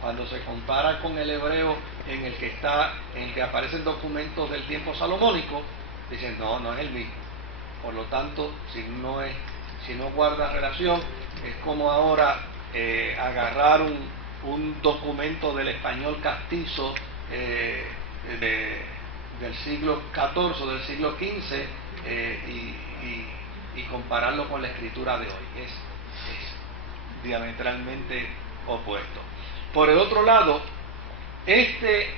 cuando se compara con el hebreo en el que aparecen documentos del tiempo salomónico, dicen no, no es el mismo. Por lo tanto, si no guarda relación, es como ahora agarrar un documento del español castizo del siglo XIV o del siglo XV y compararlo con la escritura de hoy. Es diametralmente opuesto. Por el otro lado, este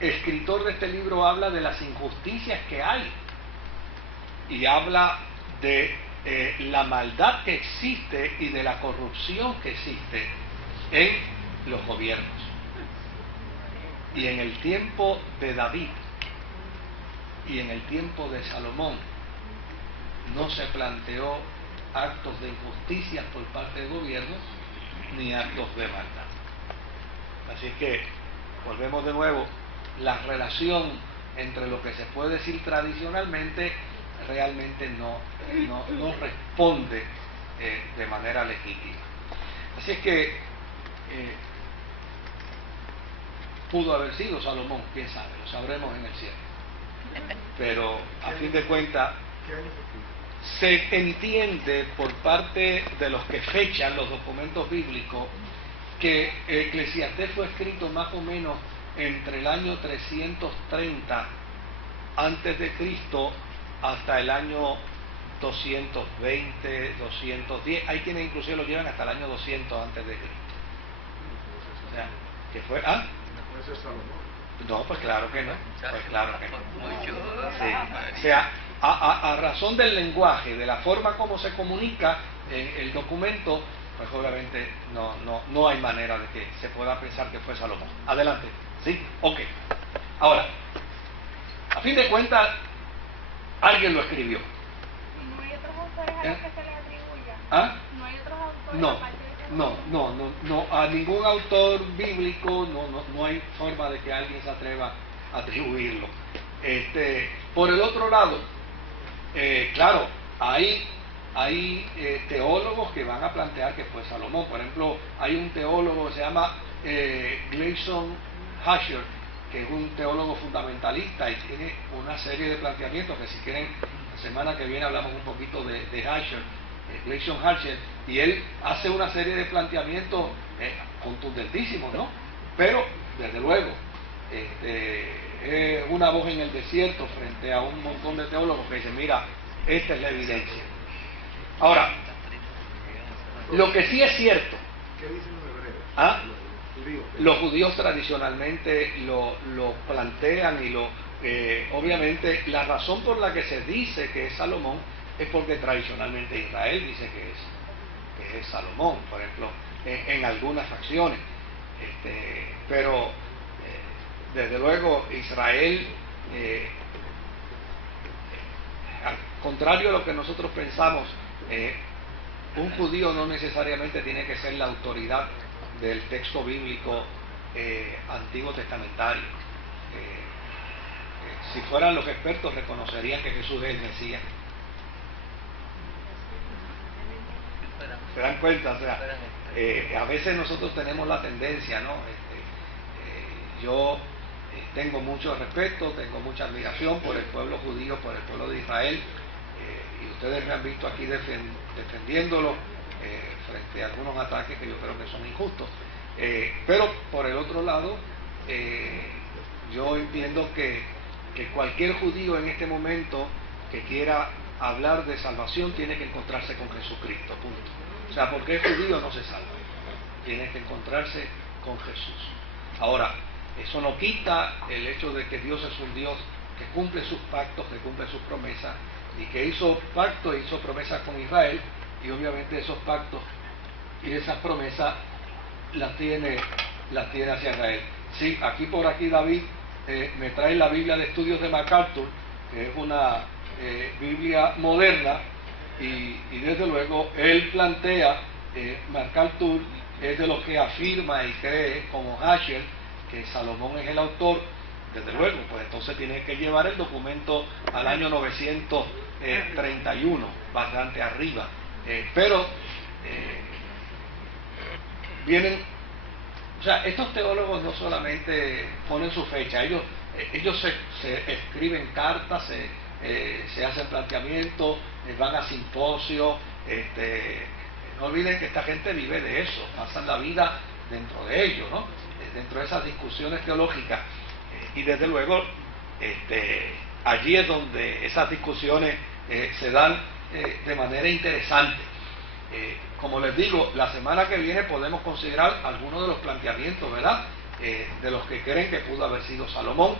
escritor de este libro habla de las injusticias que hay y habla de la maldad que existe y de la corrupción que existe en los gobiernos. Y en el tiempo de David y en el tiempo de Salomón no se planteó actos de injusticia por parte del gobierno ni actos de maldad. Así que volvemos de nuevo, la relación entre lo que se puede decir tradicionalmente realmente no responde de manera legítima. Así es que pudo haber sido Salomón, quién sabe, lo sabremos en el cielo. Pero a fin de cuentas se entiende por parte de los que fechan los documentos bíblicos que Eclesiastés fue escrito más o menos entre el año 330 antes de Cristo hasta el año 220, 210. Hay quienes inclusive lo llevan hasta el año 200 antes de Cristo. O sea, que fue... ¿Ah? ¿No puede ser Salomón? No, pues claro que no. Pues claro que no. Sí. O sea, a razón del lenguaje, de la forma como se comunica el documento, pues obviamente no hay manera de que se pueda pensar que fue Salomón. Adelante. ¿Sí? Ok. Ahora, a fin de cuentas, alguien lo escribió. ¿No hay otros autores a los que se le atribuya? ¿Ah? ¿No hay otros autores No, aparte de Salomón? a ningún autor bíblico no hay forma de que alguien se atreva a atribuirlo. Por el otro lado, claro, hay teólogos que van a plantear que fue Salomón. Por ejemplo, hay un teólogo que se llama Gleason Hasher, que es un teólogo fundamentalista y tiene una serie de planteamientos que si quieren, la semana que viene hablamos un poquito de Hasher, Gleason Hasher, y él hace una serie de planteamientos contundentísimos, ¿no? Pero, desde luego, una voz en el desierto frente a un montón de teólogos que dicen, mira, esta es la evidencia. Ahora, lo que sí es cierto, ¿Qué dicen los hebreos? ¿ah? Los Los judíos tradicionalmente lo plantean y obviamente la razón por la que se dice que es Salomón es porque tradicionalmente Israel dice que es Salomón, por ejemplo, en algunas facciones. Pero desde luego Israel, al contrario a lo que nosotros pensamos, un judío no necesariamente tiene que ser la autoridad del texto bíblico antiguo testamentario. Si fueran los expertos reconocerían que Jesús es el Mesías. ¿Se dan cuenta? O sea, a veces nosotros tenemos la tendencia, ¿no? Yo tengo mucho respeto, tengo mucha admiración por el pueblo judío, por el pueblo de Israel, y ustedes me han visto aquí defendiéndolo frente a algunos ataques que yo creo que son injustos. Pero por el otro lado, yo entiendo que cualquier judío en este momento que quiera hablar de salvación tiene que encontrarse con Jesucristo, punto. O sea, porque el judío no se salva, tiene que encontrarse con Jesús. Ahora, eso no quita el hecho de que Dios es un Dios que cumple sus pactos, que cumple sus promesas, y que hizo pactos, hizo promesas con Israel, y obviamente esos pactos y esas promesas las tiene hacia Israel. Sí, por aquí David me trae la Biblia de Estudios de MacArthur, que es una Biblia moderna, y desde luego él plantea, MacArthur es de los que afirma y cree, como Hasher, que Salomón es el autor. Desde luego, pues entonces tiene que llevar el documento al año 931, bastante arriba. Pero vienen O sea, estos teólogos no solamente ponen su fecha, ellos se escriben cartas, se hacen planteamientos, van a simposios. No olviden que esta gente vive de eso, pasan la vida dentro de ello, ¿no? Dentro de esas discusiones teológicas. Y desde luego, allí es donde esas discusiones se dan de manera interesante. Como les digo, la semana que viene podemos considerar algunos de los planteamientos, ¿verdad? De los que creen que pudo haber sido Salomón,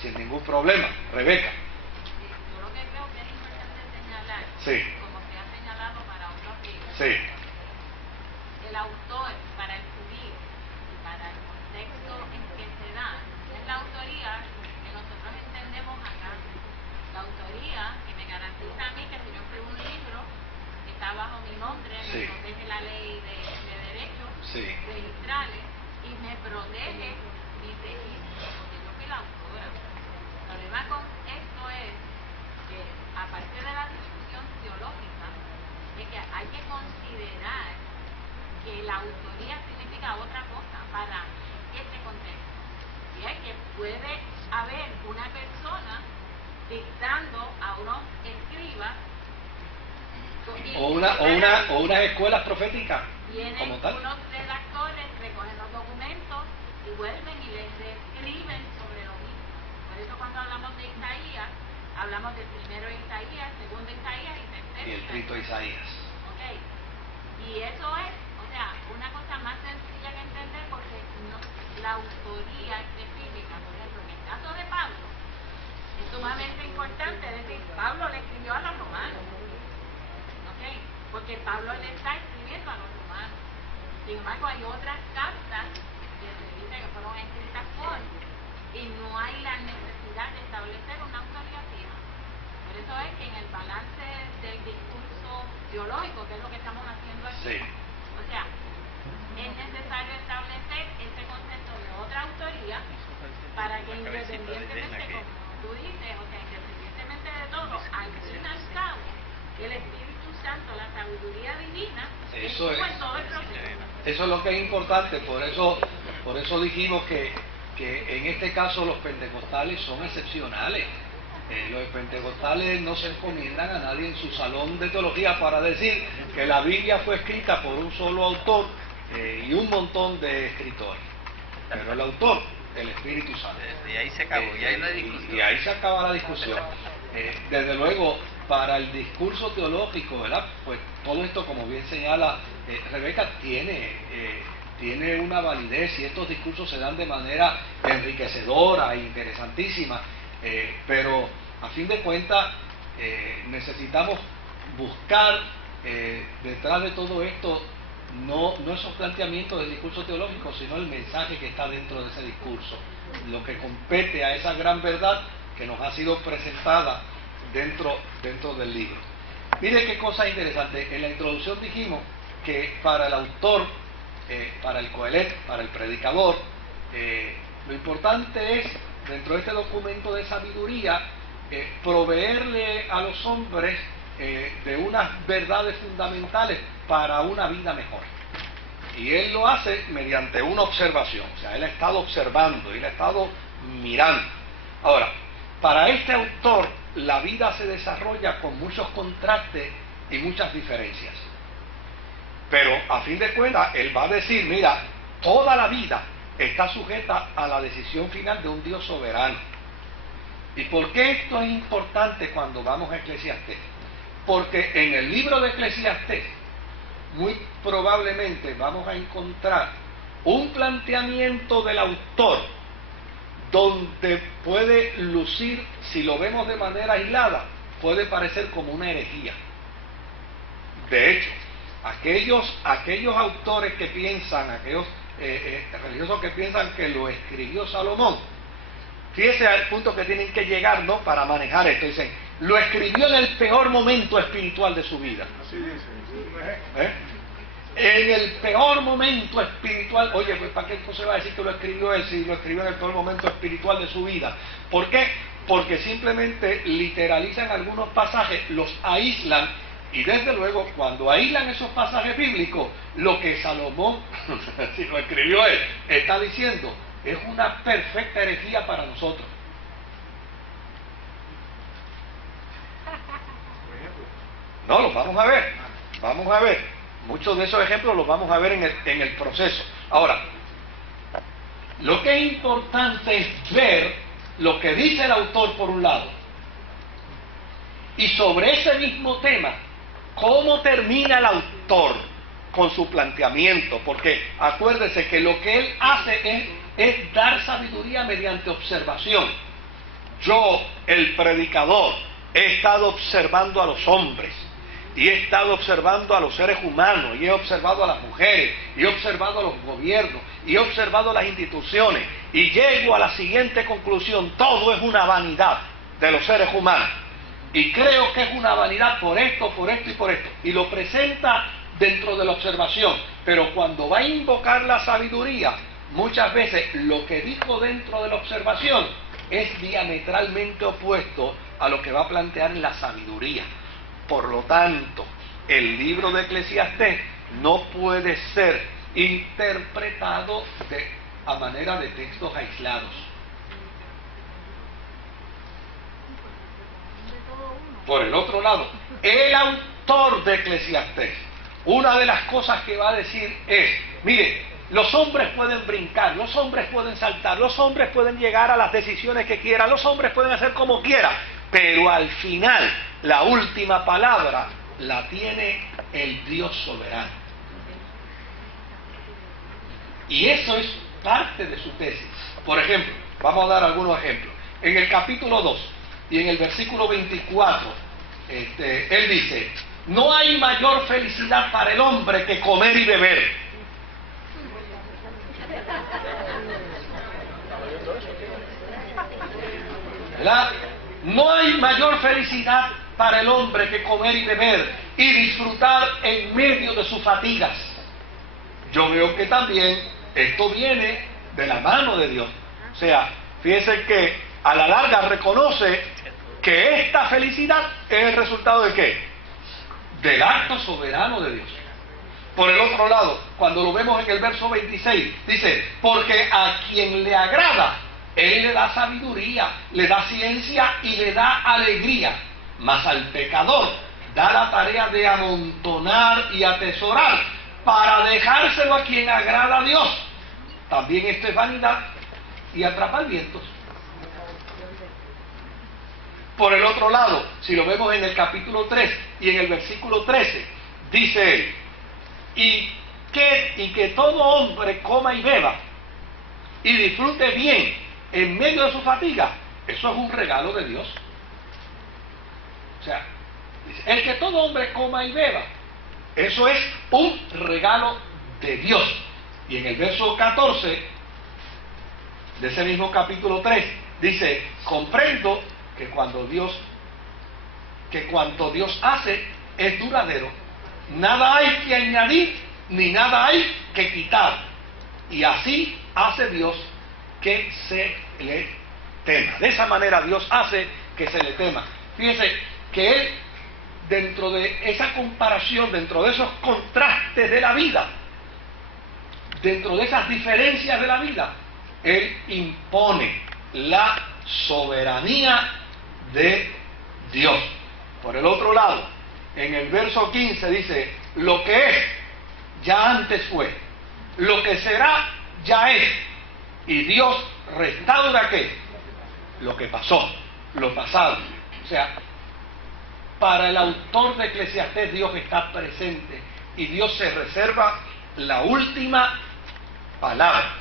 sin ningún problema. Rebeca. Yo lo que creo que es importante señalar, Sí. como se ha señalado para otros libros, Sí. el autor para el judío y para el contexto en que se da es la autoría que nosotros entendemos acá. La autoría que me garantiza a mí que si yo escribo un libro que está bajo mi nombre, Sí. me protege la ley de derechos Sí. registrales y me protege mis registros, porque yo fui la autora. El problema con esto es que, aparte de la discusión teológica, es que hay que considerar que la autoría significa otra cosa para este contexto. Y es que puede haber una persona dictando a unos escribas O unas escuelas proféticas, vienen como tal. unos redactores, recogen los documentos y vuelven y les escriben sobre lo mismo. Por eso cuando hablamos de Isaías, hablamos del primero Isaías, segundo Isaías y tercero Y el grito de Isaías. ¿Ok? Y eso es, o sea, una cosa más sencilla que entender porque la autoría específica, por ejemplo, en el caso de Pablo, es sumamente importante decir, Pablo le escribió a los romanos. ¿Ok? Porque Pablo le está escribiendo a los romanos. Sin embargo, hay otras cartas que se dice que fueron escritas por y no hay la necesidad de establecer una autoría fija. Por eso es que en el balance del discurso teológico, que es lo que estamos haciendo aquí, Sí. o sea, es necesario establecer ese concepto de otra autoría para que independientemente, como tú dices, o sea, independientemente de todo, al fin y al cabo, el Espíritu Santo, la sabiduría divina, Eso estuvo es. en todo el proceso. Eso es lo que es importante, por eso dijimos que en este caso los pentecostales son excepcionales. Los pentecostales no se encomiendan a nadie en su salón de teología para decir que la Biblia fue escrita por un solo autor y un montón de escritores. Pero el autor, el Espíritu Santo. Y ahí se acabó, y ahí no hay discusión. Y ahí se acaba la discusión. Desde luego, para el discurso teológico, ¿verdad? Pues todo esto, como bien señala Rebeca, tiene una validez y estos discursos se dan de manera enriquecedora e interesantísima, pero a fin de cuentas necesitamos buscar detrás de todo esto no esos planteamientos del discurso teológico, sino el mensaje que está dentro de ese discurso, lo que compete a esa gran verdad que nos ha sido presentada dentro del libro. Mire qué cosa interesante. En la introducción dijimos que para el autor, para el Coelet, para el predicador, lo importante es, dentro de este documento de sabiduría, proveerle a los hombres de unas verdades fundamentales para una vida mejor. Y él lo hace mediante una observación, o sea, él ha estado observando, él ha estado mirando. Ahora, para este autor, la vida se desarrolla con muchos contrastes y muchas diferencias. Pero a fin de cuentas, él va a decir, mira, toda la vida está sujeta a la decisión final de un Dios soberano. ¿Y por qué esto es importante cuando vamos a Eclesiastés? Porque en el libro de Eclesiastés, muy probablemente vamos a encontrar un planteamiento del autor donde puede lucir, si lo vemos de manera aislada, puede parecer como una herejía. De hecho, aquellos autores que piensan, aquellos religiosos que piensan que lo escribió Salomón, fíjese al punto que tienen que llegar, ¿no?, para manejar esto. Dicen, lo escribió en el peor momento espiritual de su vida. Así dice. En el peor momento espiritual. Oye, pues ¿para qué entonces va a decir que lo escribió él si lo escribió en el peor momento espiritual de su vida? ¿Por qué? Porque simplemente literalizan algunos pasajes, los aíslan Y desde luego, cuando aíslan esos pasajes bíblicos, lo que Salomón, si lo escribió él, está diciendo, es una perfecta herejía para nosotros. No, los vamos a ver, vamos a ver. Muchos de esos ejemplos los vamos a ver en el proceso. Ahora, lo que es importante es ver lo que dice el autor por un lado, y sobre ese mismo tema, cómo termina el autor con su planteamiento, porque acuérdese que lo que él hace es dar sabiduría mediante observación. Yo, el predicador, he estado observando a los hombres, y he estado observando a los seres humanos, y he observado a las mujeres, y he observado a los gobiernos, y he observado a las instituciones, y llego a la siguiente conclusión: todo es una vanidad de los seres humanos. Y creo que es una vanidad por esto y por esto. Y lo presenta dentro de la observación. Pero cuando va a invocar la sabiduría, muchas veces lo que dijo dentro de la observación es diametralmente opuesto a lo que va a plantear en la sabiduría. Por lo tanto, el libro de Eclesiastés no puede ser interpretado a manera de textos aislados. Por el otro lado, el autor de Eclesiastés, una de las cosas que va a decir es, mire, los hombres pueden brincar, los hombres pueden saltar, los hombres pueden llegar a las decisiones que quieran, los hombres pueden hacer como quieran, pero al final, la última palabra la tiene el Dios soberano. Y eso es parte de su tesis. Por ejemplo, vamos a dar algunos ejemplos. En el capítulo 2 y en el versículo 24, él dice: no hay mayor felicidad para el hombre que comer y beber. ¿Verdad? No hay mayor felicidad para el hombre que comer y beber y disfrutar en medio de sus fatigas. Yo veo que también esto viene de la mano de Dios. O sea, fíjense que a la larga reconoce que esta felicidad es el resultado ¿de qué? Del acto soberano de Dios. Por el otro lado, cuando lo vemos en el verso 26, dice: porque a quien le agrada, Él le da sabiduría, le da ciencia y le da alegría. Mas al pecador da la tarea de amontonar y atesorar para dejárselo a quien agrada a Dios. También esto es vanidad y atrapar vientos. Por el otro lado, si lo vemos en el capítulo 3 y en el versículo 13, dice él: y que todo hombre coma y beba y disfrute bien en medio de su fatiga. Eso es un regalo de Dios. O sea, dice, el que todo hombre coma y beba, eso es un regalo de Dios. Y en el verso 14 de ese mismo capítulo 3 dice: comprendo que cuanto Dios hace es duradero, nada hay que añadir ni nada hay que quitar, y así hace Dios que se le tema. De esa manera Dios hace que se le tema. Fíjense que Él, dentro de esa comparación, dentro de esos contrastes de la vida, dentro de esas diferencias de la vida, Él impone la soberanía de Dios. Por el otro lado, en el verso 15 dice: lo que es, ya antes fue, lo que será, ya es, y Dios restaura ¿qué? Lo que pasó, lo pasado. O sea, para el autor de Eclesiastés, Dios está presente y Dios se reserva la última palabra.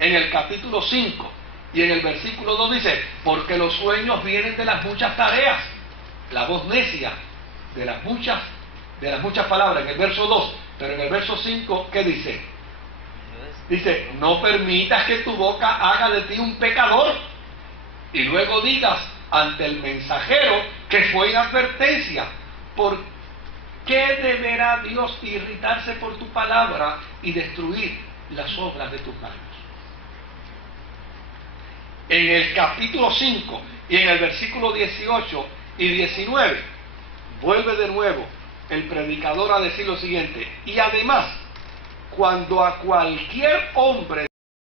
En el capítulo 5 y en el versículo 2 dice: porque los sueños vienen de las muchas tareas, la voz necia de las muchas palabras, en el verso 2. Pero en el verso 5, ¿qué dice? Dice: no permitas que tu boca haga de ti un pecador, y luego digas ante el mensajero que fue inadvertencia. ¿Por qué deberá Dios irritarse por tu palabra y destruir las obras de tus manos? En el capítulo 5 y en el versículo 18 y 19 vuelve de nuevo el predicador a decir lo siguiente: y además, cuando a cualquier hombre